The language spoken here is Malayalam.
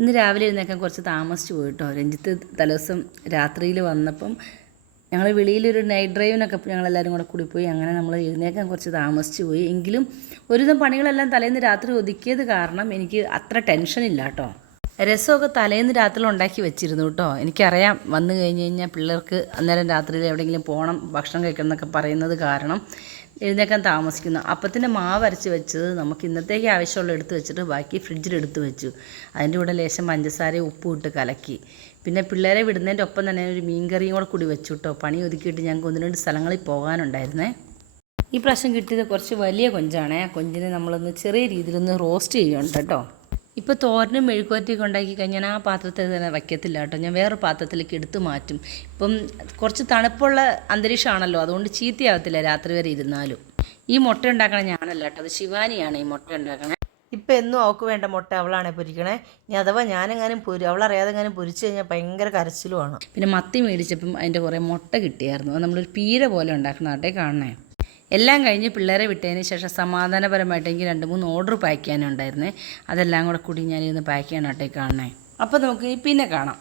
ഇന്ന് രാവിലെ എഴുന്നേക്കാൻ കുറച്ച് താമസിച്ച് പോയിട്ടോ. രഞ്ജിത്ത് തലേദിവസം രാത്രിയിൽ വന്നപ്പം ഞങ്ങൾ വെളിയിലൊരു നൈറ്റ് ഡ്രൈവിനൊക്കെ ഞങ്ങളെല്ലാവരും കൂടെ കൂടി പോയി. അങ്ങനെ നമ്മൾ എഴുന്നേക്കാൻ കുറച്ച് താമസിച്ച് പോയി. എങ്കിലും ഒരുവിധം പണികളെല്ലാം തലേന്ന് രാത്രി ഒതുക്കിയത് കാരണം എനിക്ക് അത്ര ടെൻഷനില്ല കേട്ടോ. രസമൊക്കെ തലേന്ന് രാത്രി ഉണ്ടാക്കി വെച്ചിരുന്നു കേട്ടോ. എനിക്കറിയാം വന്നു കഴിഞ്ഞ് കഴിഞ്ഞാൽ പിള്ളേർക്ക് അന്നേരം രാത്രിയിൽ എവിടെയെങ്കിലും പോകണം, ഭക്ഷണം കഴിക്കണം എന്നൊക്കെ പറയുന്നത് കാരണം എഴുന്നേക്കാൻ താമസിക്കുന്നു. അപ്പത്തിൻ്റെ മാവ് അരച്ച് വെച്ചത് നമുക്ക് ഇന്നത്തേക്ക് ആവശ്യമുള്ള എടുത്ത് വെച്ചിട്ട് ബാക്കി ഫ്രിഡ്ജിലെടുത്ത് വെച്ചു. അതിൻ്റെ കൂടെ ലേശം പഞ്ചസാരയും ഉപ്പും ഇട്ട് കലക്കി. പിന്നെ പിള്ളേരെ വിടുന്നതിൻ്റെ ഒപ്പം തന്നെ ഒരു മീൻ കറിയും കൂടി വെച്ചു കേട്ടോ. പണി ഒതുക്കിയിട്ട് ഞങ്ങൾക്ക് 1-2 സ്ഥലങ്ങളിൽ പോകാനുണ്ടായിരുന്നേ. ഈ പ്രാവശ്യം കിട്ടിയത് കുറച്ച് വലിയ കൊഞ്ചാണേ. ആ കൊഞ്ചിനെ നമ്മളൊന്ന് ചെറിയ രീതിയിലൊന്ന് റോസ്റ്റ് ചെയ്യുന്നുണ്ട് കേട്ടോ. ഇപ്പോൾ തോരനും മെഴുക്കുവരട്ടിയൊക്കെ ഉണ്ടാക്കി കഴിഞ്ഞാൽ ആ പാത്രത്തിൽ തന്നെ വയ്ക്കത്തില്ല കേട്ടോ. ഞാൻ വേറെ പാത്രത്തിലേക്ക് എടുത്ത് മാറ്റും. ഇപ്പം കുറച്ച് തണുപ്പുള്ള അന്തരീക്ഷമാണല്ലോ, അതുകൊണ്ട് ചീത്തയാവത്തില്ല രാത്രി വരെ ഇരുന്നാലും. ഈ മുട്ട ഉണ്ടാക്കണേ ഞാനല്ല കേട്ടോ, അത് ശിവാനിയാണ് ഈ മുട്ട ഉണ്ടാക്കണേ. ഇപ്പം എന്നും അവൾക്ക് വേണ്ട മുട്ട അവളാണേ പൊരിക്കണേ. ഇനി അഥവാ ഞാനെങ്ങാനും അവളറിയാതെ എങ്ങാനും പൊരിച്ച് കഴിഞ്ഞാൽ ഭയങ്കര കരച്ചിലുമാണ്. പിന്നെ മത്തി മേടിച്ചപ്പം അതിൻ്റെ കുറേ മുട്ട കിട്ടിയായിരുന്നു. അത് നമ്മളൊരു പീര പോലെ ഉണ്ടാക്കണം കേട്ടേ കാണണേ. എല്ലാം കഴിഞ്ഞ് പിള്ളേരെ വിട്ടതിന് ശേഷം സമാധാനപരമായിട്ട് എനിക്ക് 2-3 ഓർഡർ പാക്ക് ചെയ്യാനുണ്ടായിരുന്നേ. അതെല്ലാം കൂടെ കൂടി ഞാനിന്ന് പാക്ക് ചെയ്യാനായിട്ടേ കാണണേ. അപ്പോൾ നമുക്ക് പിന്നെ കാണാം.